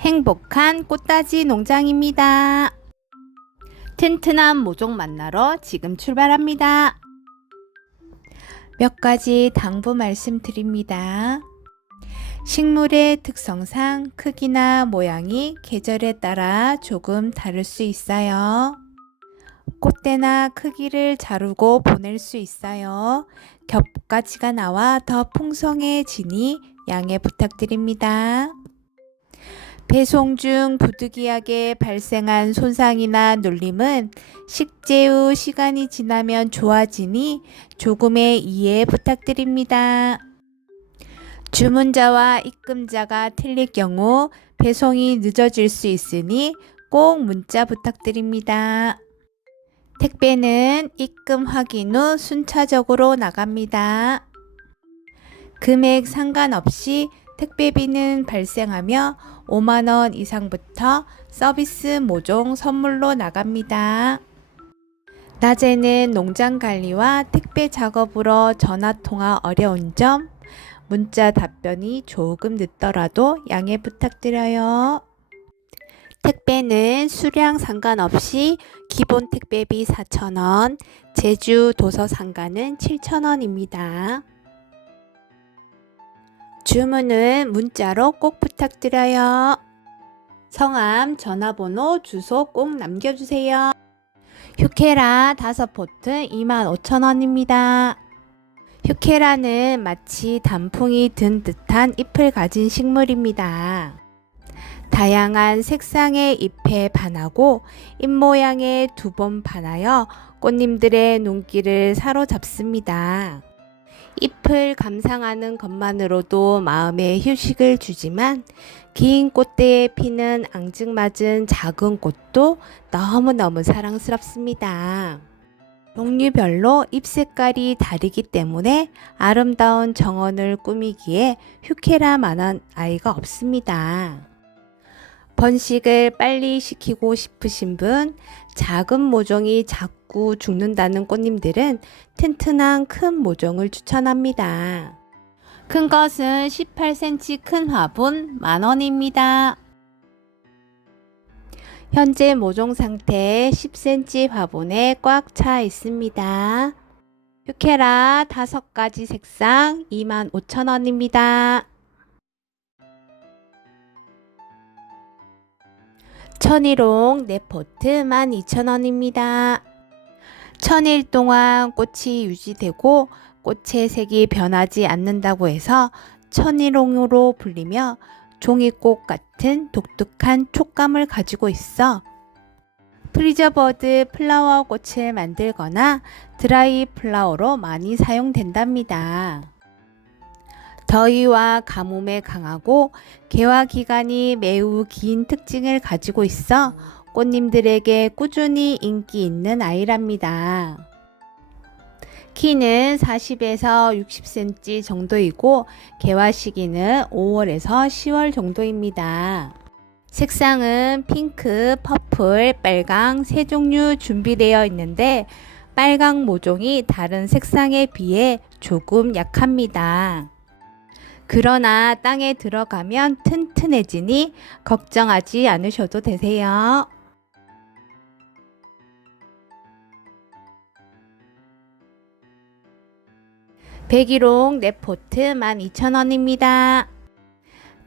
행복한 꽃다지 농장입니다. 튼튼한 모종 만나러 지금 출발합니다. 몇 가지 당부 말씀드립니다. 식물의 특성상 크기나 모양이 계절에 따라 조금 다를 수 있어요. 꽃대나 크기를 자르고 보낼 수 있어요. 겹가지가 나와 더 풍성해지니 양해 부탁드립니다. 배송 중 부득이하게 발생한 손상이나 눌림은 식재 후 시간이 지나면 좋아지니 조금의 이해 부탁드립니다. 주문자와 입금자가 틀릴 경우 배송이 늦어질 수 있으니 꼭 문자 부탁드립니다. 택배는 입금 확인 후 순차적으로 나갑니다. 금액 상관없이 택배비는 발생하며 5만원 이상부터 서비스 모종 선물로 나갑니다. 낮에는 농장 관리와 택배 작업으로 전화통화 어려운 점, 문자 답변이 조금 늦더라도 양해 부탁드려요. 택배는 수량 상관없이 기본 택배비 4,000원, 제주 도서 상가는 7,000원입니다. 주문은 문자로 꼭 부탁드려요. 성함, 전화번호, 주소 꼭 남겨주세요. 휴케라 5포트 25,000원입니다. 휴케라는 마치 단풍이 든 듯한 잎을 가진 식물입니다. 다양한 색상의 잎에 반하고 잎 모양에 2번 반하여 꽃님들의 눈길을 사로잡습니다. 잎을 감상하는 것만으로도 마음에 휴식을 주지만 긴 꽃대에 피는 앙증맞은 작은 꽃도 너무너무 사랑스럽습니다. 종류별로 잎 색깔이 다르기 때문에 아름다운 정원을 꾸미기에 휴케라만한 아이가 없습니다. 번식을 빨리 시키고 싶으신 분, 작은 모종이 자꾸 죽는다는 꽃님들은 튼튼한 큰 모종을 추천합니다. 큰 것은 18cm 큰 화분 10,000원입니다. 현재 모종 상태 10cm 화분에 꽉 차 있습니다. 휴케라 5가지 색상 25,000원입니다. 천일홍 4포트 12,000원입니다. 천일 동안 꽃이 유지되고 꽃의 색이 변하지 않는다고 해서 천일홍으로 불리며 종이꽃 같은 독특한 촉감을 가지고 있어 프리저버드 플라워 꽃을 만들거나 드라이 플라워로 많이 사용된답니다. 더위와 가뭄에 강하고 개화 기간이 매우 긴 특징을 가지고 있어 꽃님들에게 꾸준히 인기 있는 아이랍니다. 키는 40에서 60cm 정도이고 개화 시기는 5월에서 10월 정도입니다. 색상은 핑크, 퍼플, 빨강 세 종류 준비되어 있는데 빨강 모종이 다른 색상에 비해 조금 약합니다. 그러나 땅에 들어가면 튼튼해지니 걱정하지 않으셔도 되세요. 백일홍 4포트 12,000원입니다.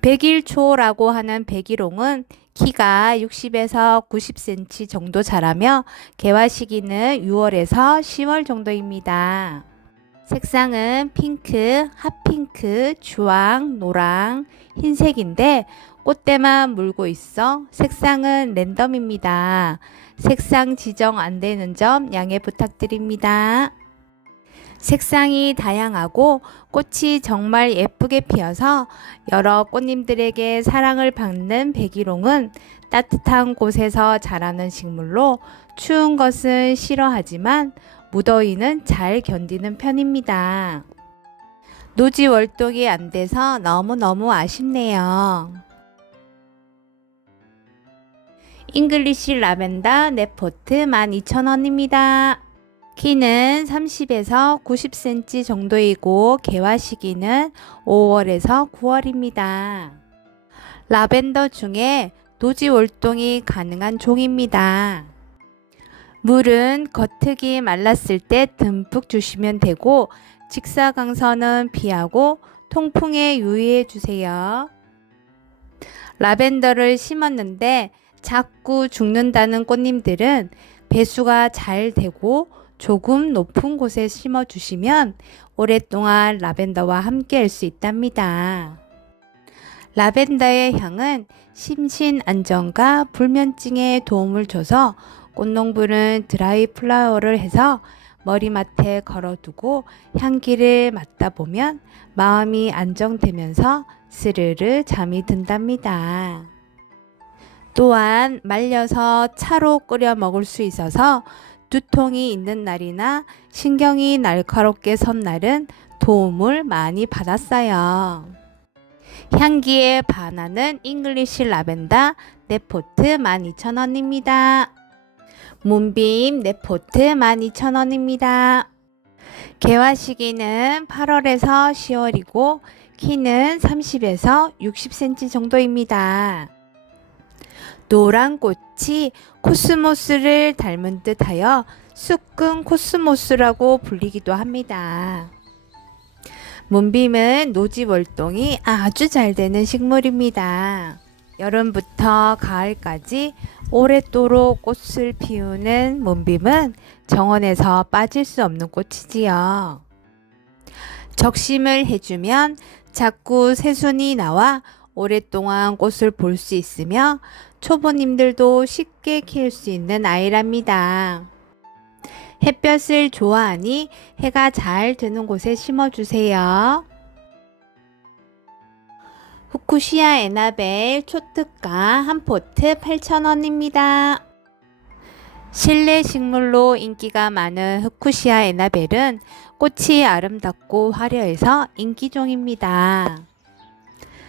백일초라고 하는 백일홍은 키가 60에서 90cm 정도 자라며 개화 시기는 6월에서 10월 정도입니다. 색상은 핑크, 핫핑크, 주황, 노랑, 흰색인데 꽃대만 물고 있어 색상은 랜덤입니다. 색상 지정 안 되는 점 양해 부탁드립니다. 색상이 다양하고 꽃이 정말 예쁘게 피어서 여러 꽃님들에게 사랑을 받는 백일홍은 따뜻한 곳에서 자라는 식물로 추운 것은 싫어하지만 무더위는 잘 견디는 편입니다. 노지 월동이 안 돼서 너무너무 아쉽네요. 잉글리시 라벤더 4포트 12,000원입니다. 키는 30에서 90cm 정도이고 개화 시기는 5월에서 9월입니다. 라벤더 중에 노지 월동이 가능한 종입니다. 물은 겉흙이 말랐을 때 듬뿍 주시면 되고 직사광선은 피하고 통풍에 유의해 주세요. 라벤더를 심었는데 자꾸 죽는다는 꽃님들은 배수가 잘 되고 조금 높은 곳에 심어 주시면 오랫동안 라벤더와 함께 할 수 있답니다. 라벤더의 향은 심신 안정과 불면증에 도움을 줘서 꽃농부는 드라이 플라워를 해서 머리맡에 걸어두고 향기를 맡다 보면 마음이 안정되면서 스르르 잠이 든답니다. 또한 말려서 차로 끓여 먹을 수 있어서 두통이 있는 날이나 신경이 날카롭게 선 날은 도움을 많이 받았어요. 향기에 반하는 잉글리시 라벤더 네포트 12,000원입니다. 문빔 네포트 12,000원입니다. 개화 시기는 8월에서 10월이고 키는 30에서 60cm 정도입니다. 노란 꽃이 코스모스를 닮은 듯하여 쑥근 코스모스라고 불리기도 합니다. 문빔은 노지 월동이 아주 잘 되는 식물입니다. 여름부터 가을까지 오랫도록 꽃을 피우는 문빔은 정원에서 빠질 수 없는 꽃이지요. 적심을 해주면 자꾸 새순이 나와 오랫동안 꽃을 볼 수 있으며 초보님들도 쉽게 키울 수 있는 아이랍니다. 햇볕을 좋아하니 해가 잘 드는 곳에 심어주세요. 후쿠시아 에나벨 초특가 한 포트 8,000원입니다. 실내 식물로 인기가 많은 후쿠시아 에나벨은 꽃이 아름답고 화려해서 인기종입니다.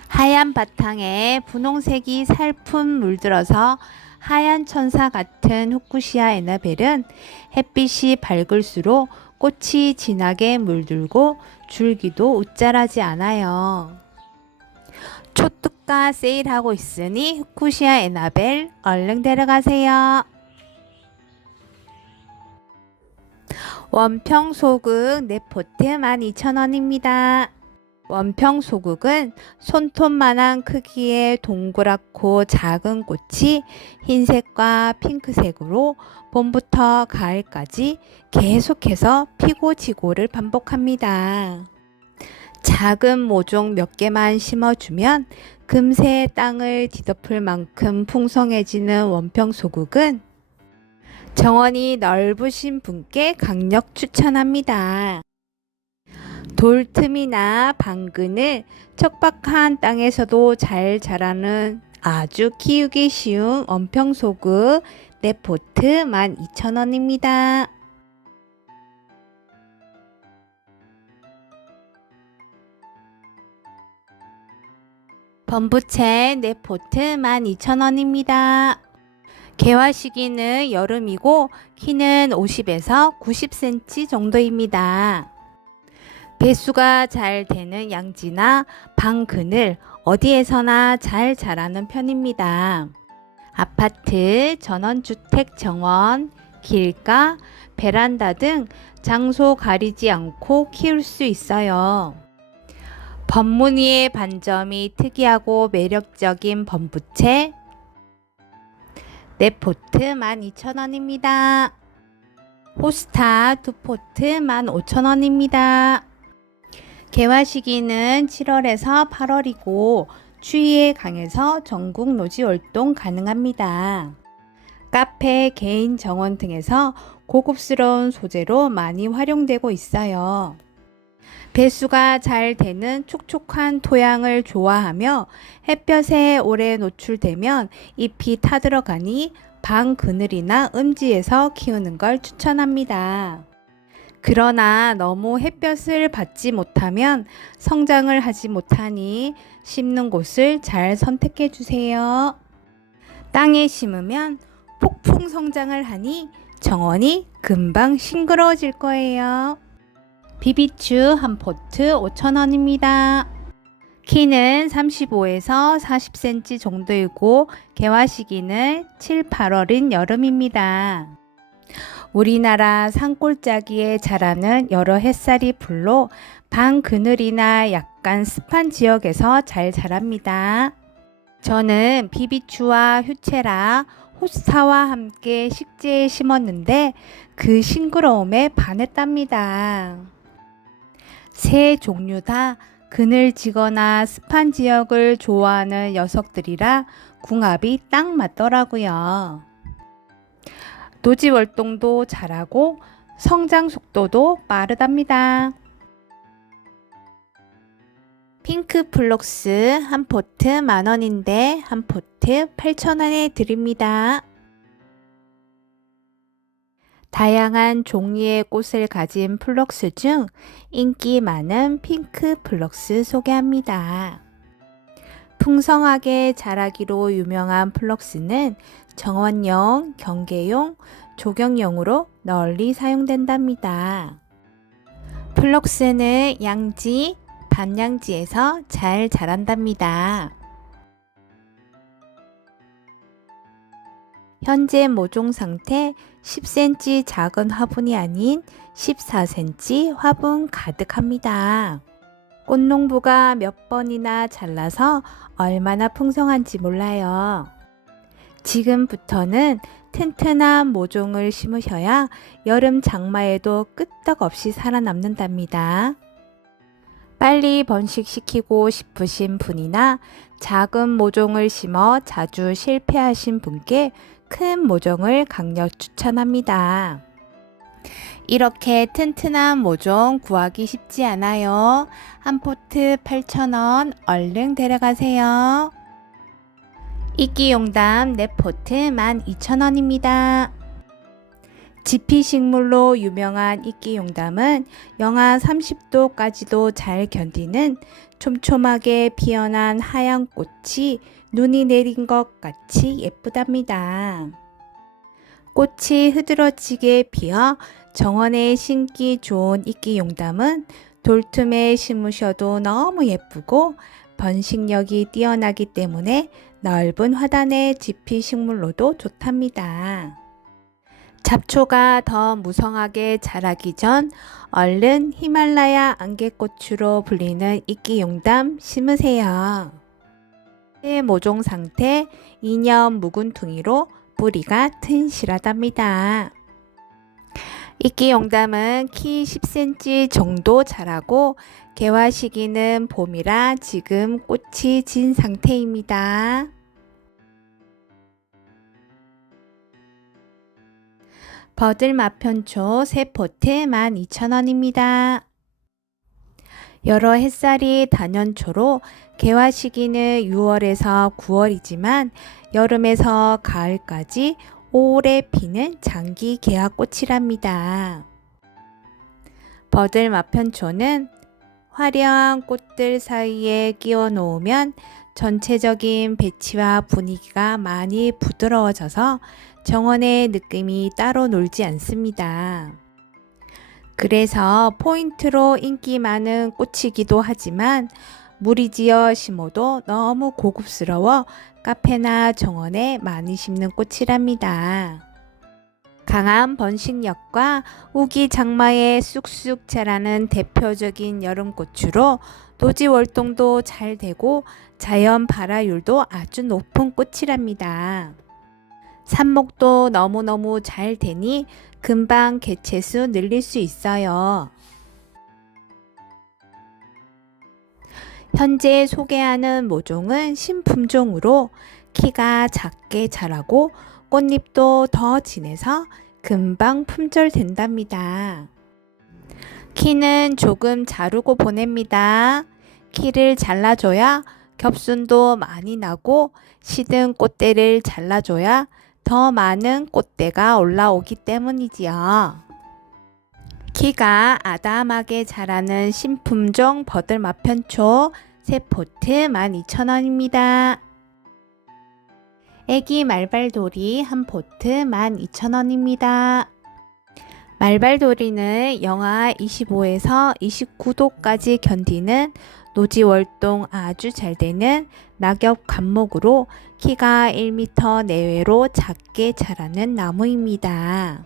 하얀 바탕에 분홍색이 살품 물들어서 하얀 천사 같은 후쿠시아 에나벨은 햇빛이 밝을수록 꽃이 진하게 물들고 줄기도 웃자라지 않아요. 초특가 세일하고 있으니 후쿠시아 에나벨 얼른 데려가세요. 원평소극 네포트 12,000원입니다. 원평소극은 손톱만한 크기의 동그랗고 작은 꽃이 흰색과 핑크색으로 봄부터 가을까지 계속해서 피고 지고를 반복합니다. 작은 모종 몇 개만 심어주면 금세 땅을 뒤덮을 만큼 풍성해지는 원평소극은 정원이 넓으신 분께 강력 추천합니다. 돌틈이나 방근을 척박한 땅에서도 잘 자라는 아주 키우기 쉬운 원평소극 네포트 12,000원입니다. 범부채 네포트 12,000원입니다. 개화 시기는 여름이고 키는 50에서 90cm 정도입니다. 배수가 잘 되는 양지나 방그늘 어디에서나 잘 자라는 편입니다. 아파트, 전원주택 정원, 길가, 베란다 등 장소 가리지 않고 키울 수 있어요. 범무늬의 반점이 특이하고 매력적인 범부채 네포트 12,000원입니다. 호스타 2포트 15,000원입니다. 개화 시기는 7월에서 8월이고 추위에 강해서 전국 노지 활동 가능합니다. 카페, 개인 정원 등에서 고급스러운 소재로 많이 활용되고 있어요. 배수가 잘 되는 촉촉한 토양을 좋아하며 햇볕에 오래 노출되면 잎이 타들어가니 방 그늘이나 음지에서 키우는 걸 추천합니다. 그러나 너무 햇볕을 받지 못하면 성장을 하지 못하니 심는 곳을 잘 선택해 주세요. 땅에 심으면 폭풍 성장을 하니 정원이 금방 싱그러워질 거예요. 비비추 한 포트 5,000원입니다. 키는 35에서 40cm 정도이고 개화 시기는 7, 8월인 여름입니다. 우리나라 산골짜기에 자라는 여러 햇살이 불로 반그늘이나 약간 습한 지역에서 잘 자랍니다. 저는 비비추와 휴체라 호스타와 함께 식재에 심었는데 그 싱그러움에 반했답니다. 세 종류 다 그늘지거나 습한 지역을 좋아하는 녀석들이라 궁합이 딱 맞더라고요. 노지 월동도 잘하고 성장 속도도 빠르답니다. 핑크 플럭스 한 포트 10,000원인데 한 포트 8,000원에 드립니다. 다양한 종류의 꽃을 가진 플럭스 중 인기 많은 핑크 플럭스 소개합니다. 풍성하게 자라기로 유명한 플럭스는 정원용, 경계용, 조경용으로 널리 사용된답니다. 플럭스는 양지, 반양지에서 잘 자란답니다. 현재 모종 상태 10cm 작은 화분이 아닌 14cm 화분 가득합니다. 꽃농부가 몇 번이나 잘라서 얼마나 풍성한지 몰라요. 지금부터는 튼튼한 모종을 심으셔야 여름 장마에도 끄떡없이 살아남는답니다. 빨리 번식시키고 싶으신 분이나 작은 모종을 심어 자주 실패하신 분께 큰 모종을 강력 추천합니다. 이렇게 튼튼한 모종 구하기 쉽지 않아요. 한 포트 8,000원 얼른 데려가세요. 이끼용담 4포트 12,000원입니다. 지피식물로 유명한 이끼용담은 영하 30도까지도 잘 견디는 촘촘하게 피어난 하얀 꽃이 눈이 내린 것 같이 예쁘답니다. 꽃이 흐드러지게 피어 정원에 심기 좋은 이끼용담은 돌틈에 심으셔도 너무 예쁘고 번식력이 뛰어나기 때문에 넓은 화단의 지피식물로도 좋답니다. 잡초가 더 무성하게 자라기 전 얼른 히말라야 안개꽃으로 불리는 이끼용담 심으세요. 모종 상태 2년 묵은 둥이로 뿌리가 튼실하답니다. 이끼용담은 키 10cm 정도 자라고 개화 시기는 봄이라 지금 꽃이 진 상태입니다. 버들마편초 3포트 12,000원입니다. 여러 햇살이 단연초로 개화 시기는 6월에서 9월이지만 여름에서 가을까지 오래 피는 장기 개화꽃이랍니다. 버들마편초는 화려한 꽃들 사이에 끼워 놓으면 전체적인 배치와 분위기가 많이 부드러워져서 정원의 느낌이 따로 놀지 않습니다. 그래서 포인트로 인기 많은 꽃이기도 하지만 무리지어 심어도 너무 고급스러워 카페나 정원에 많이 심는 꽃이랍니다. 강한 번식력과 우기 장마에 쑥쑥 자라는 대표적인 여름꽃으로 노지 월동도 잘 되고 자연 발화율도 아주 높은 꽃이랍니다. 삽목도 너무너무 잘 되니 금방 개체수 늘릴 수 있어요. 현재 소개하는 모종은 신품종으로 키가 작게 자라고 꽃잎도 더 진해서 금방 품절된답니다. 키는 조금 자르고 보냅니다. 키를 잘라줘야 겹순도 많이 나고 시든 꽃대를 잘라줘야 더 많은 꽃대가 올라오기 때문이지요. 키가 아담하게 자라는 신품종 버들마편초 3포트 12,000원입니다. 애기 말발돌이 한 포트 12,000원입니다. 말발돌이는 영하 25에서 29도까지 견디는 노지월동 아주 잘 되는 낙엽 감목으로 키가 1m 내외로 작게 자라는 나무입니다.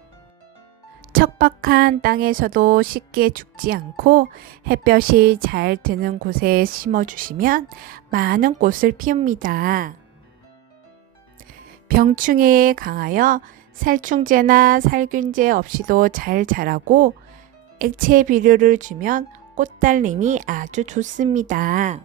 척박한 땅에서도 쉽게 죽지 않고 햇볕이 잘 드는 곳에 심어주시면 많은 꽃을 피웁니다. 병충해에 강하여 살충제나 살균제 없이도 잘 자라고 액체 비료를 주면 꽃달림이 아주 좋습니다.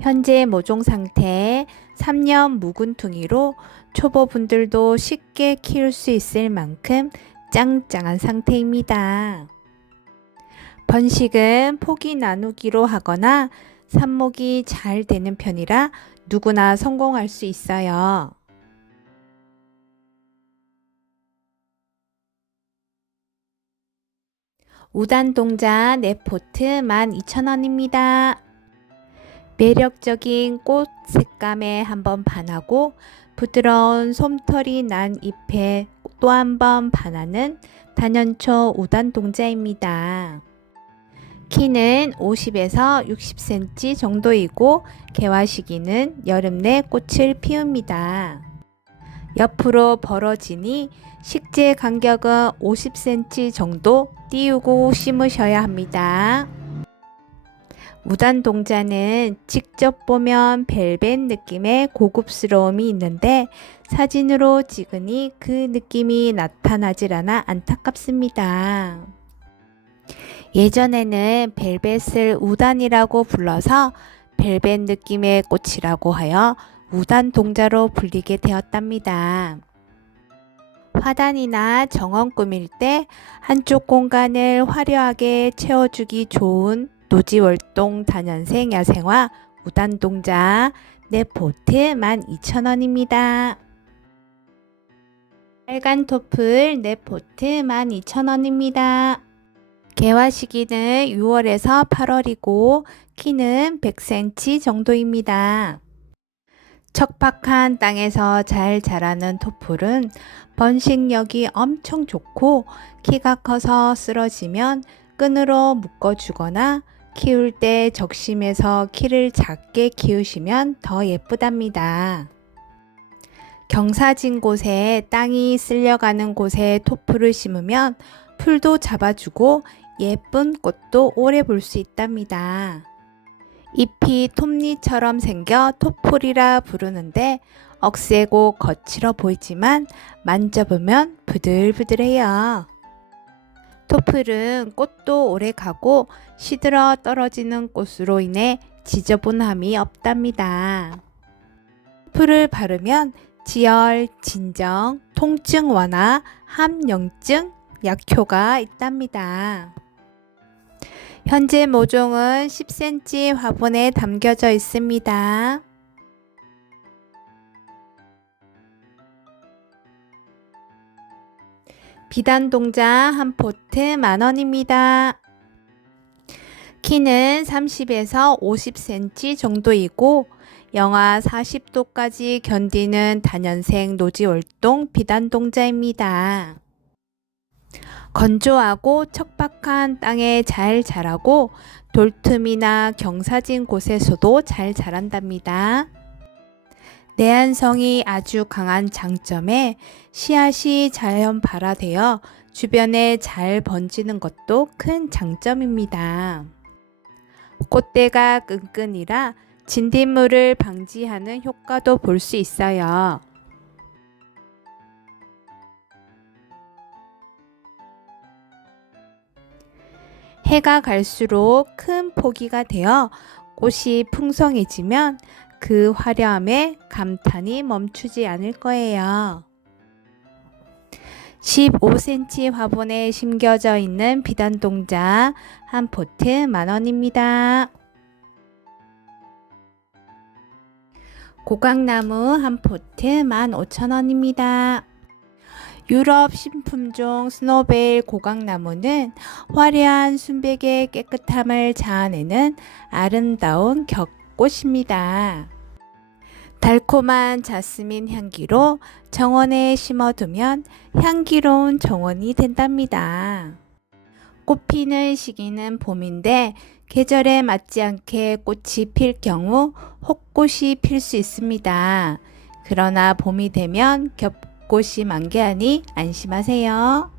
현재 모종 상태 3년 묵은 퉁이로 초보분들도 쉽게 키울 수 있을 만큼 짱짱한 상태입니다. 번식은 포기 나누기로 하거나 삽목이 잘 되는 편이라 누구나 성공할 수 있어요. 우단동자 네포트 12,000원입니다. 매력적인 꽃 색감에 한번 반하고 부드러운 솜털이 난 잎에 또 한 번 반하는 단연초 우단동자입니다. 키는 50에서 60cm 정도이고 개화 시기는 여름 내 꽃을 피웁니다. 옆으로 벌어지니 식재 간격은 50cm 정도 띄우고 심으셔야 합니다. 우단동자는 직접 보면 벨벳 느낌의 고급스러움이 있는데 사진으로 찍으니 그 느낌이 나타나질 않아 안타깝습니다. 예전에는 벨벳을 우단이라고 불러서 벨벳 느낌의 꽃이라고 하여 우단동자로 불리게 되었답니다. 화단이나 정원 꾸밀 때 한쪽 공간을 화려하게 채워주기 좋은 노지월동 다년생 야생화 우단동자 네포트 12,000원입니다. 빨간 토플 네포트 12,000원입니다. 개화 시기는 6월에서 8월이고 키는 100cm 정도입니다. 척박한 땅에서 잘 자라는 토플은 번식력이 엄청 좋고 키가 커서 쓰러지면 끈으로 묶어주거나 키울 때 적심해서 키를 작게 키우시면 더 예쁘답니다. 경사진 곳에 땅이 쓸려가는 곳에 토플을 심으면 풀도 잡아주고 예쁜 꽃도 오래 볼 수 있답니다. 잎이 톱니처럼 생겨 토플이라 부르는데 억세고 거칠어 보이지만 만져보면 부들부들해요. 토플은 꽃도 오래 가고 시들어 떨어지는 꽃으로 인해 지저분함이 없답니다. 토플을 바르면 지열, 진정, 통증 완화, 함염증, 약효가 있답니다. 현재 모종은 10cm 화분에 담겨져 있습니다. 비단동자 한 포트 10,000원입니다. 키는 30에서 50cm 정도이고 영하 40도까지 견디는 다년생 노지월동 비단동자입니다. 건조하고 척박한 땅에 잘 자라고 돌틈이나 경사진 곳에서도 잘 자란답니다. 내한성이 아주 강한 장점에 씨앗이 자연 발화되어 주변에 잘 번지는 것도 큰 장점입니다. 꽃대가 끈끈이라 진딧물을 방지하는 효과도 볼 수 있어요. 해가 갈수록 큰 포기가 되어 꽃이 풍성해지면 그 화려함에 감탄이 멈추지 않을 거예요. 15cm 화분에 심겨져 있는 비단동자 한 포트 10,000원입니다. 고강나무 한 포트 15,000원입니다. 유럽 신품종 스노벨 고강나무는 화려한 순백의 깨끗함을 자아내는 아름다운 격꽃입니다. 달콤한 자스민 향기로 정원에 심어두면 향기로운 정원이 된답니다. 꽃 피는 시기는 봄인데 계절에 맞지 않게 꽃이 필 경우 혹꽃이 필 수 있습니다. 그러나 봄이 되면 겹꽃이 만개하니 안심하세요.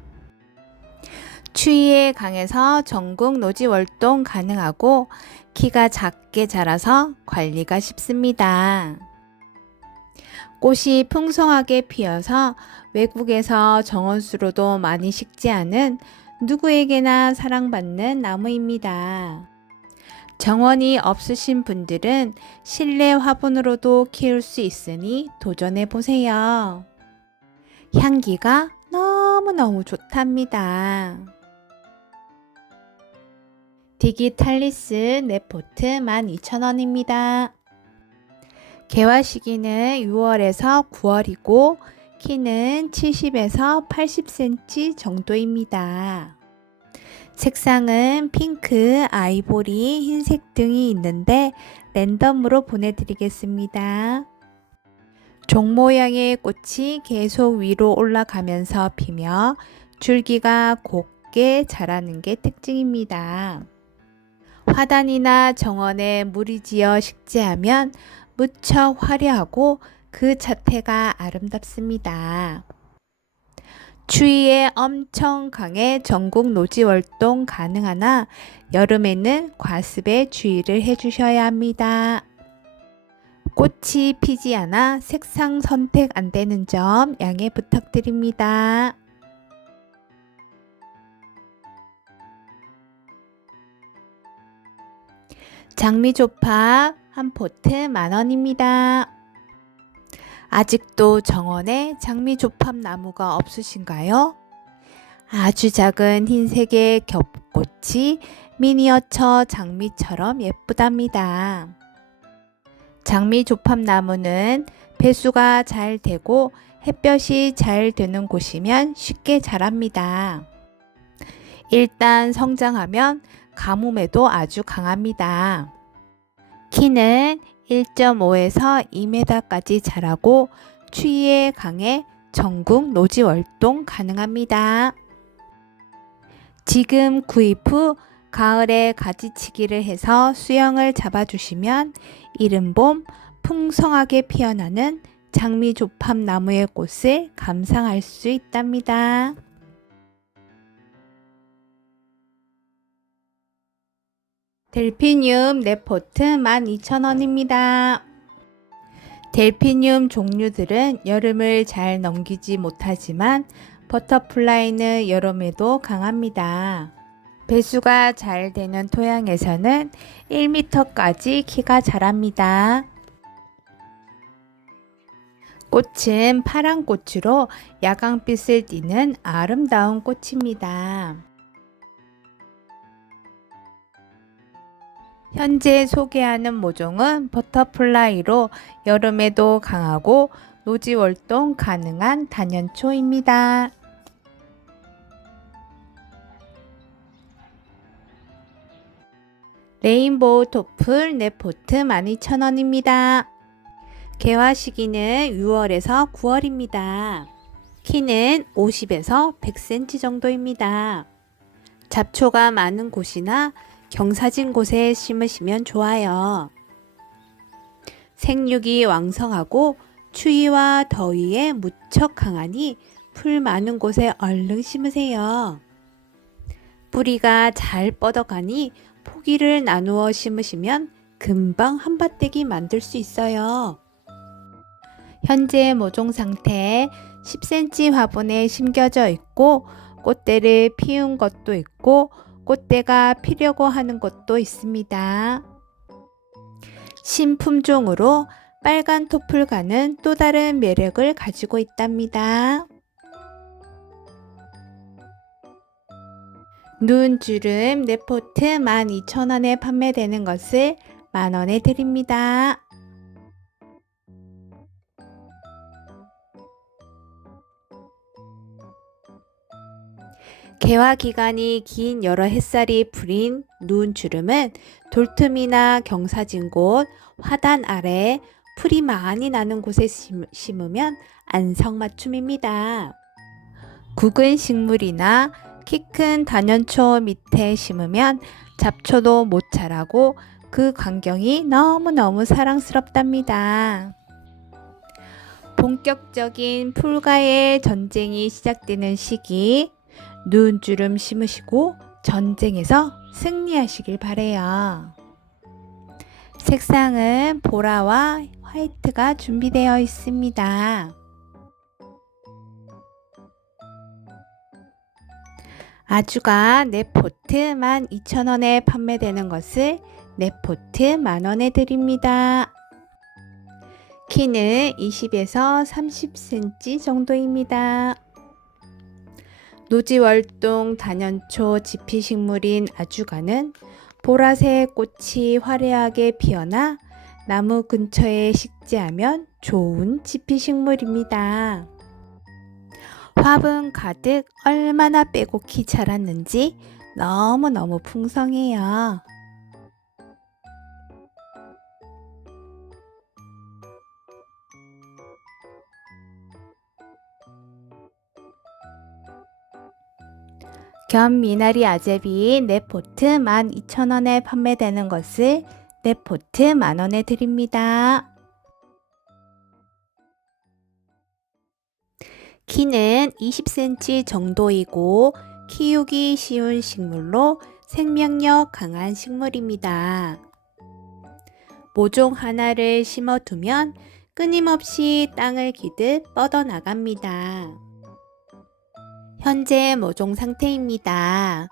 추위에 강해서 전국 노지 월동 가능하고 키가 작게 자라서 관리가 쉽습니다. 꽃이 풍성하게 피어서 외국에서 정원수로도 많이 식지 않은 누구에게나 사랑받는 나무입니다. 정원이 없으신 분들은 실내 화분으로도 키울 수 있으니 도전해 보세요. 향기가 너무너무 좋답니다. 디기탈리스 네포트 12,000원입니다. 개화 시기는 6월에서 9월이고 키는 70에서 80cm 정도입니다. 색상은 핑크, 아이보리, 흰색 등이 있는데 랜덤으로 보내드리겠습니다. 종 모양의 꽃이 계속 위로 올라가면서 피며 줄기가 곱게 자라는 게 특징입니다. 화단이나 정원에 물이 지어 식재하면 무척 화려하고 그 자태가 아름답습니다. 추위에 엄청 강해 전국 노지 월동 가능하나 여름에는 과습에 주의를 해주셔야 합니다. 꽃이 피지 않아 색상 선택 안 되는 점 양해 부탁드립니다. 장미조팝 한 포트 10,000원입니다. 아직도 정원에 장미조팝 나무가 없으신가요? 아주 작은 흰색의 겹꽃이 미니어처 장미처럼 예쁘답니다. 장미조팝 나무는 배수가 잘 되고 햇볕이 잘 되는 곳이면 쉽게 자랍니다. 일단 성장하면 가뭄에도 아주 강합니다. 키는 1.5에서 2m까지 자라고 추위에 강해 전국 노지 월동 가능합니다. 지금 구입 후 가을에 가지치기를 해서 수영을 잡아주시면 이른봄 풍성하게 피어나는 장미조팝 나무의 꽃을 감상할 수 있답니다. 델피늄 네포트 12,000원입니다. 델피늄 종류들은 여름을 잘 넘기지 못하지만 버터플라이는 여름에도 강합니다. 배수가 잘 되는 토양에서는 1m까지 키가 자랍니다. 꽃은 파란 꽃으로 야광빛을 띠는 아름다운 꽃입니다. 현재 소개하는 모종은 버터플라이로 여름에도 강하고 노지 월동 가능한 단연초입니다. 레인보우 토플 네포트 12,000원입니다. 개화 시기는 6월에서 9월입니다. 키는 50에서 100cm 정도입니다. 잡초가 많은 곳이나 경사진 곳에 심으시면 좋아요. 생육이 왕성하고 추위와 더위에 무척 강하니 풀 많은 곳에 얼른 심으세요. 뿌리가 잘 뻗어가니 포기를 나누어 심으시면 금방 한밭대기 만들 수 있어요. 현재 모종 상태 10cm 화분에 심겨져 있고 꽃대를 피운 것도 있고 꽃대가 피려고 하는 것도 있습니다. 신품종으로 빨간 토플과는 또 다른 매력을 가지고 있답니다. 눈주름 네포트 12,000원에 판매되는 것을 만원에 드립니다. 개화 기간이 긴 여러 햇살이 부린 눈주름은 돌틈이나 경사진 곳, 화단 아래 풀이 많이 나는 곳에 심으면 안성맞춤입니다. 굵은 식물이나 키 큰 단연초 밑에 심으면 잡초도 못 자라고 그 광경이 너무너무 사랑스럽답니다. 본격적인 풀과의 전쟁이 시작되는 시기, 눈주름 심으시고 전쟁에서 승리하시길 바래요. 색상은 보라와 화이트가 준비되어 있습니다. 아주가 4포트 12,000원에 판매되는 것을 4포트 만원에 드립니다. 키는 20에서 30cm 정도입니다. 노지월동 단연초 지피식물인 아주가는 보라색 꽃이 화려하게 피어나 나무 근처에 식재하면 좋은 지피식물입니다. 화분 가득 얼마나 빼곡히 자랐는지 너무너무 풍성해요. 견미나리 아제비 4포트 12,000원에 판매되는 것을 4포트 만원에 드립니다. 키는 20cm 정도이고 키우기 쉬운 식물로 생명력 강한 식물입니다. 모종 하나를 심어두면 끊임없이 땅을 기듯 뻗어나갑니다. 현재 모종 상태입니다.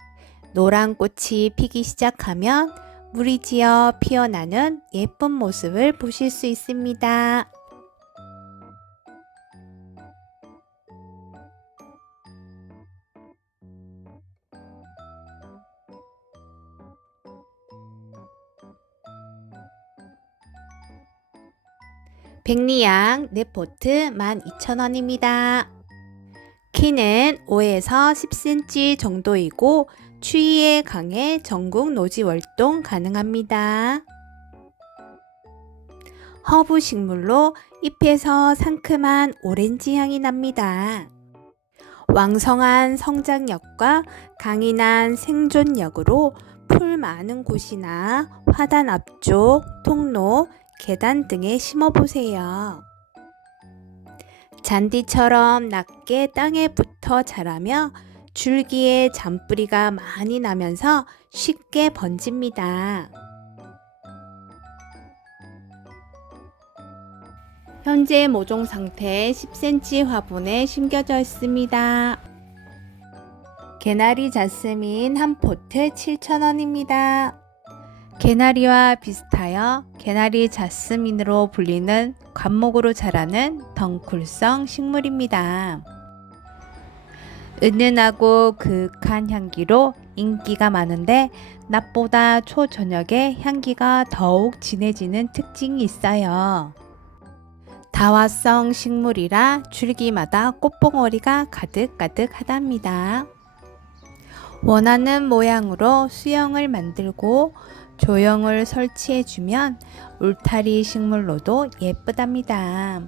노란 꽃이 피기 시작하면 물이 지어 피어나는 예쁜 모습을 보실 수 있습니다. 백리향 4포트 12,000원입니다. 키는 5에서 10cm 정도이고 추위에 강해 전국 노지 월동 가능합니다. 허브 식물로 잎에서 상큼한 오렌지 향이 납니다. 왕성한 성장력과 강인한 생존력으로 풀 많은 곳이나 화단 앞쪽, 통로, 계단 등에 심어보세요. 잔디처럼 낮게 땅에 붙어 자라며 줄기에 잔뿌리가 많이 나면서 쉽게 번집니다. 현재 모종 상태 10cm 화분에 심겨져 있습니다. 개나리 자스민 1포트 7,000원입니다. 개나리와 비슷하여 개나리 자스민으로 불리는 관목으로 자라는 덩쿨성 식물입니다. 은은하고 그윽한 향기로 인기가 많은데 낮보다 초저녁에 향기가 더욱 진해지는 특징이 있어요. 다화성 식물이라 줄기마다 꽃봉오리가 가득가득하답니다. 원하는 모양으로 수영을 만들고 조형을 설치해주면 울타리 식물로도 예쁘답니다.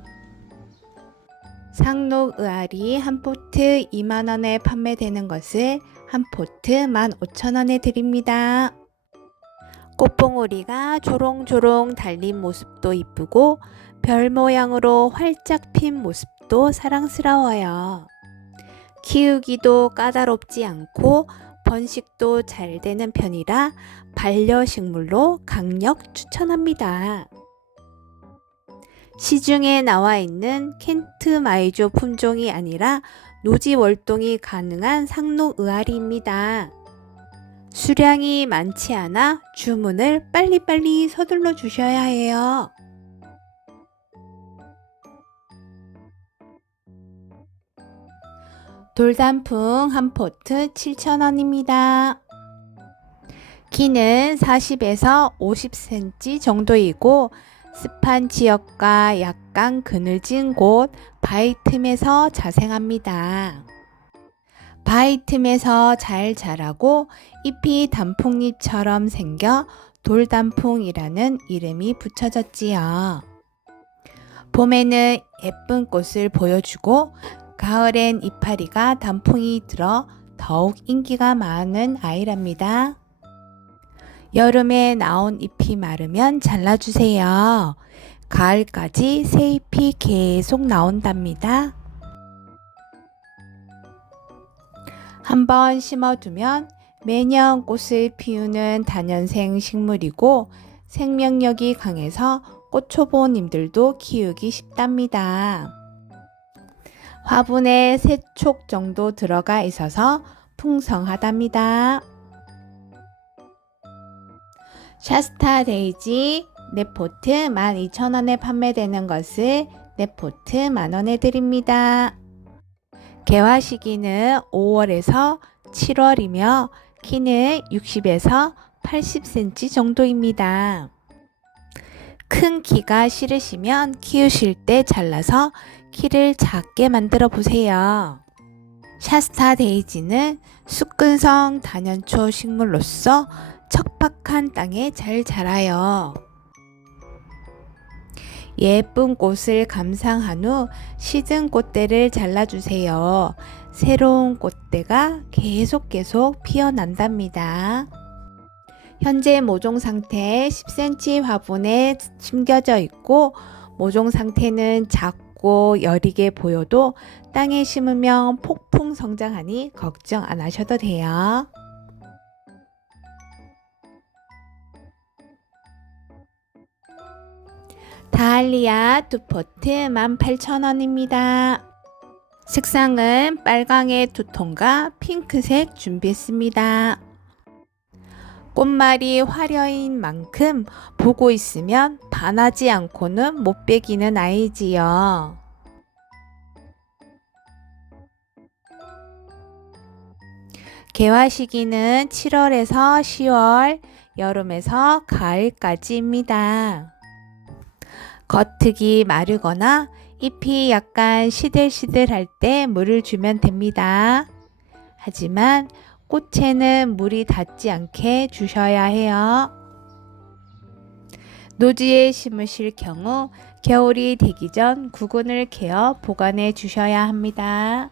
상록의아리 1포트 2만원에 판매되는 것을 1포트 15,000원에 드립니다. 꽃봉오리가 조롱조롱 달린 모습도 이쁘고 별 모양으로 활짝 핀 모습도 사랑스러워요. 키우기도 까다롭지 않고 번식도 잘 되는 편이라 반려식물로 강력 추천합니다. 시중에 나와 있는 켄트 마이조 품종이 아니라 노지 월동이 가능한 상록의아리입니다. 수량이 많지 않아 주문을 빨리빨리 서둘러 주셔야 해요. 돌단풍 1포트 7,000원입니다. 키는 40에서 50cm 정도이고 습한 지역과 약간 그늘진 곳 바위 틈에서 자생합니다. 바위 틈에서 잘 자라고 잎이 단풍잎처럼 생겨 돌단풍이라는 이름이 붙여졌지요. 봄에는 예쁜 꽃을 보여주고 가을엔 이파리가 단풍이 들어 더욱 인기가 많은 아이랍니다. 여름에 나온 잎이 마르면 잘라주세요. 가을까지 새 잎이 계속 나온답니다. 한번 심어두면 매년 꽃을 피우는 다년생 식물이고 생명력이 강해서 꽃초보님들도 키우기 쉽답니다. 화분에 3촉 정도 들어가 있어서 풍성하답니다. 샤스타 데이지 넷포트 12,000원에 판매되는 것을 넷포트 10,000원에 드립니다. 개화 시기는 5월에서 7월이며 키는 60에서 80cm 정도입니다. 큰 키가 싫으시면 키우실 때 잘라서 키를 작게 만들어 보세요. 샤스타 데이지는 숙근성 다년초 식물로서 척박한 땅에 잘 자라요. 예쁜 꽃을 감상한 후 시든 꽃대를 잘라주세요. 새로운 꽃대가 계속 피어난답니다. 현재 모종 상태 10cm 화분에 심겨져 있고 모종 상태는 작고 여리게 보여도 땅에 심으면 폭풍 성장하니 걱정 안 하셔도 돼요. 다알리아 2포트 18,000원입니다. 색상은 빨강의 2톤과 핑크색 준비했습니다. 꽃말이 화려인 만큼 보고 있으면 반하지 않고는 못 빼기는 아이지요. 개화 시기는 7월에서 10월, 여름에서 가을까지입니다. 겉흙이 마르거나 잎이 약간 시들시들할 때 물을 주면 됩니다. 하지만 꽃에는 물이 닿지 않게 주셔야 해요. 노지에 심으실 경우 겨울이 되기 전 구근을 개어 보관해 주셔야 합니다.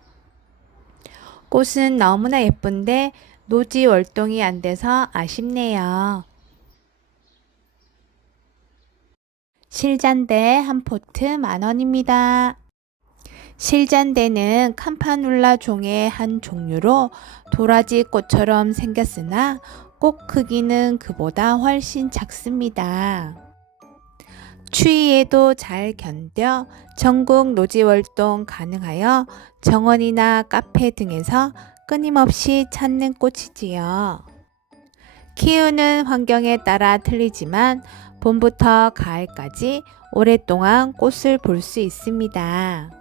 꽃은 너무나 예쁜데 노지 월동이 안 돼서 아쉽네요. 실잔대 한 포트 10,000원입니다. 실잔대는 캄파눌라 종의 한 종류로 도라지 꽃처럼 생겼으나 꽃 크기는 그보다 훨씬 작습니다. 추위에도 잘 견뎌 전국 노지 월동 가능하여 정원이나 카페 등에서 끊임없이 찾는 꽃이지요. 키우는 환경에 따라 틀리지만 봄부터 가을까지 오랫동안 꽃을 볼 수 있습니다.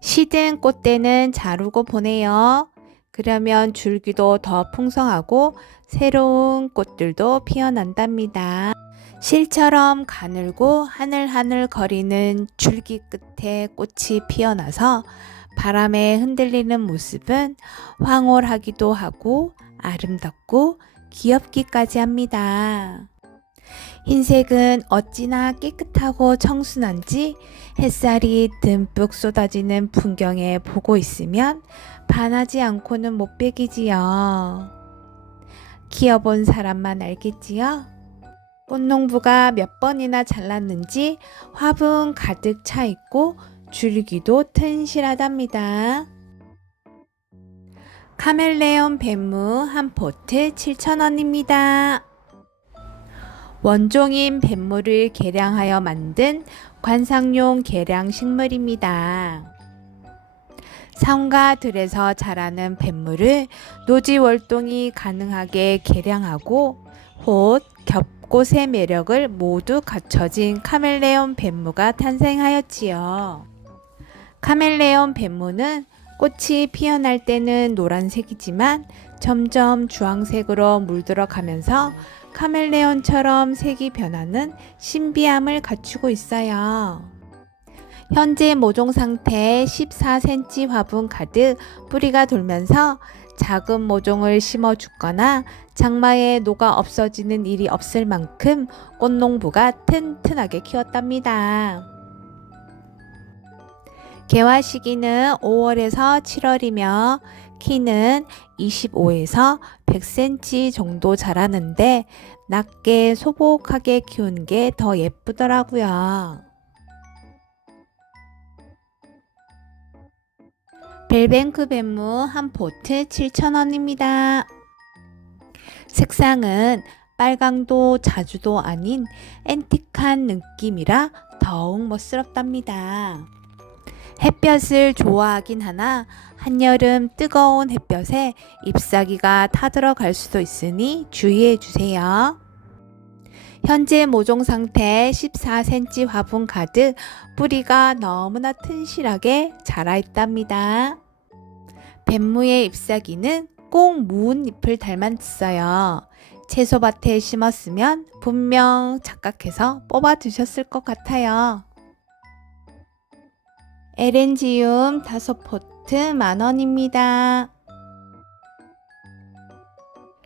시든 꽃대는 자르고 보내요. 그러면 줄기도 더 풍성하고 새로운 꽃들도 피어난답니다. 실처럼 가늘고 하늘하늘 거리는 줄기 끝에 꽃이 피어나서 바람에 흔들리는 모습은 황홀하기도 하고 아름답고 귀엽기까지 합니다. 흰색은 어찌나 깨끗하고 청순한지 햇살이 듬뿍 쏟아지는 풍경에 보고 있으면 반하지 않고는 못 베기지요. 키워본 사람만 알겠지요? 꽃농부가 몇 번이나 잘랐는지 화분 가득 차 있고 줄기도 튼실하답니다. 카멜레온 뱀무 한 포트 7,000원입니다. 원종인 뱀무를 개량하여 만든 관상용 개량 식물입니다. 산과 들에서 자라는 뱀무를 노지 월동이 가능하게 개량하고 톳, 겹꽃의 매력을 모두 갖춰진 카멜레온 뱀무가 탄생하였지요. 카멜레온 뱀무는 꽃이 피어날 때는 노란색이지만 점점 주황색으로 물들어가면서 카멜레온처럼 색이 변하는 신비함을 갖추고 있어요. 현재 모종 상태 14cm 화분 가득 뿌리가 돌면서 작은 모종을 심어 주거나 장마에 녹아 없어지는 일이 없을 만큼 꽃농부가 튼튼하게 키웠답니다. 개화 시기는 5월에서 7월이며 키는 25에서 100cm 정도 자라는데 낮게 소복하게 키운 게 더 예쁘더라고요. 벨뱅크 뱀무 한 포트 7,000원입니다. 색상은 빨강도 자주도 아닌 앤틱한 느낌이라 더욱 멋스럽답니다. 햇볕을 좋아하긴 하나 한여름 뜨거운 햇볕에 잎사귀가 타들어갈 수도 있으니 주의해 주세요. 현재 모종 상태 14cm 화분 가득 뿌리가 너무나 튼실하게 자라 있답니다. 뱀무의 잎사귀는 꼭 무은 잎을 닮았어요. 채소밭에 심었으면 분명 착각해서 뽑아 드셨을 것 같아요. 에렌지움 5포트 만원입니다.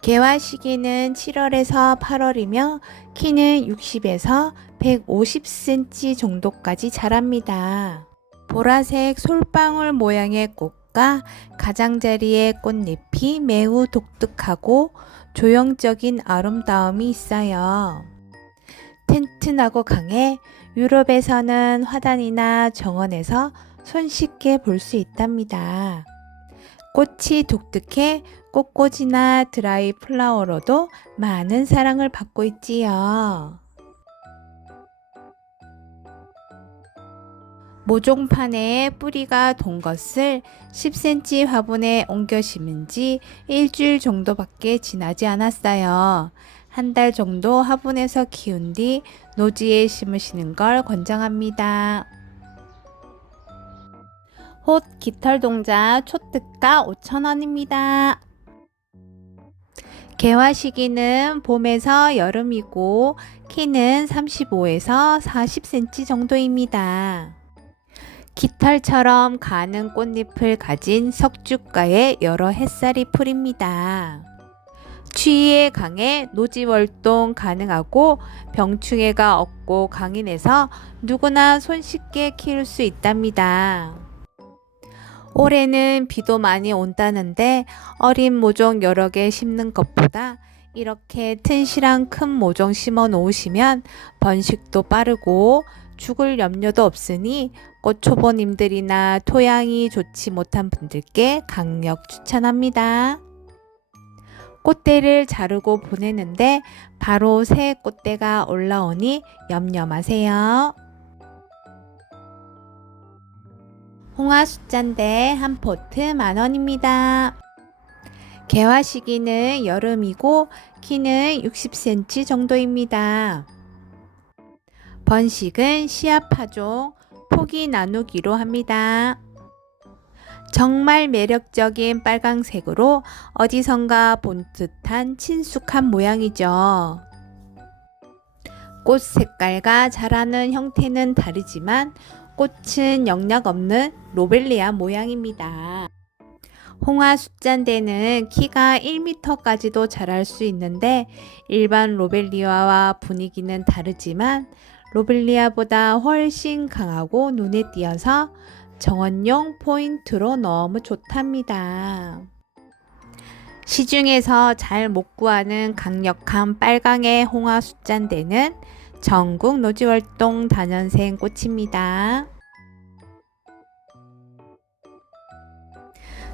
개화 시기는 7월에서 8월이며 키는 60에서 150cm 정도까지 자랍니다. 보라색 솔방울 모양의 꽃과 가장자리의 꽃잎이 매우 독특하고 조형적인 아름다움이 있어요. 튼튼하고 강해 유럽에서는 화단이나 정원에서 손쉽게 볼 수 있답니다. 꽃이 독특해 꽃꽂이나 드라이 플라워로도 많은 사랑을 받고 있지요. 모종판에 뿌리가 돈 것을 10cm 화분에 옮겨 심은 지 일주일 정도밖에 지나지 않았어요. 한 달 정도 화분에서 키운 뒤 노지에 심으시는 걸 권장합니다. 홑 깃털동자 초특가 5,000원입니다. 개화 시기는 봄에서 여름이고 키는 35에서 40cm 정도입니다. 깃털처럼 가는 꽃잎을 가진 석주가의 여러 햇살이 풀입니다. 추위에 강해 노지월동 가능하고 병충해가 없고 강인해서 누구나 손쉽게 키울 수 있답니다. 올해는 비도 많이 온다는데 어린 모종 여러 개 심는 것보다 이렇게 튼실한 큰 모종 심어 놓으시면 번식도 빠르고 죽을 염려도 없으니 꽃초보님들이나 토양이 좋지 못한 분들께 강력 추천합니다. 꽃대를 자르고 보내는데 바로 새 꽃대가 올라오니 염려 마세요. 홍화 숫잔대 한 포트 만원입니다. 개화 시기는 여름이고 키는 60cm 정도입니다. 번식은 씨앗 파종, 포기 나누기로 합니다. 정말 매력적인 빨강색으로 어디선가 본 듯한 친숙한 모양이죠. 꽃 색깔과 자라는 형태는 다르지만 꽃은 영락 없는 로벨리아 모양입니다. 홍화 숫잔대는 키가 1m까지도 자랄 수 있는데 일반 로벨리아와 분위기는 다르지만 로벨리아보다 훨씬 강하고 눈에 띄어서 정원용 포인트로 너무 좋답니다. 시중에서 잘 못 구하는 강력한 빨강의 홍화 숫잔대는 전국 노지월동 다년생 꽃입니다.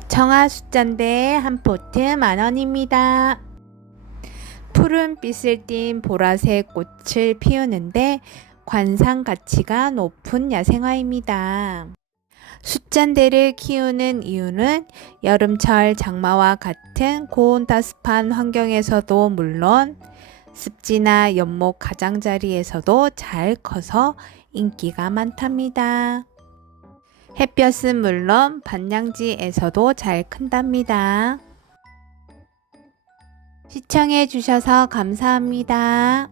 정화 숫잔대 한 포트 만원입니다. 푸른빛을 띤 보라색 꽃을 피우는데 관상 가치가 높은 야생화입니다. 숫잔대를 키우는 이유는 여름철 장마와 같은 고온다습한 환경에서도 물론 습지나 연못 가장자리에서도 잘 커서 인기가 많답니다. 햇볕은 물론 반양지에서도 잘 큰답니다. 시청해 주셔서 감사합니다.